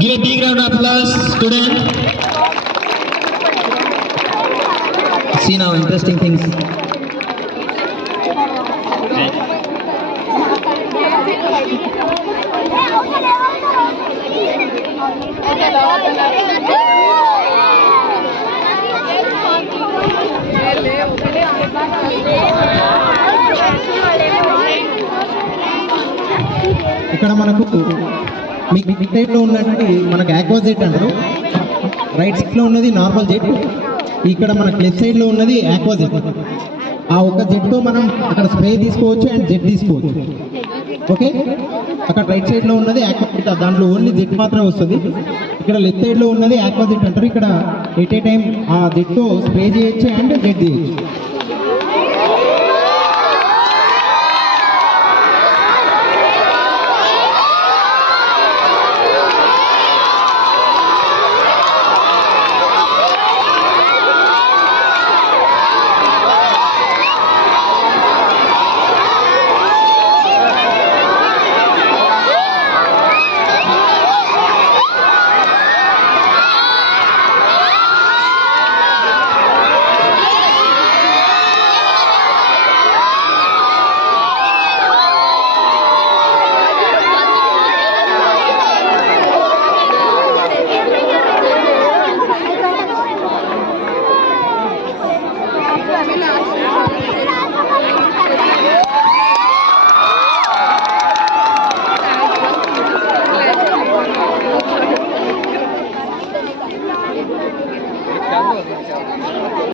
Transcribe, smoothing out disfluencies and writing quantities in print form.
Give a big round of applause, student. See now, interesting things. ఇక్కడ మనకు మిడ్ సైడ్లో ఉన్నటువంటి మనకు ఆక్వా జెట్ అంటారు. రైట్ సైడ్లో ఉన్నది నార్మల్ జెట్. ఇక్కడ మనకు లెఫ్ట్ సైడ్లో ఉన్నది ఆక్వా జెట్. ఆ ఒక్క జెట్తో మనం అక్కడ స్ప్రే తీసుకోవచ్చు అండ్ జెట్ తీసుకోవచ్చు. ఓకే, అక్కడ రైట్ సైడ్లో ఉన్నది ఆక్వా జెట్, దాంట్లో ఓన్లీ జెట్ మాత్రమే వస్తుంది. ఇక్కడ లెఫ్ట్ సైడ్లో ఉన్నది ఆక్వా జెట్ అంటారు. ఇక్కడ ఎట్ ఏ టైం ఆ జెట్తో స్ప్రే చేయొచ్చు అండ్ జెట్ చేయొచ్చు.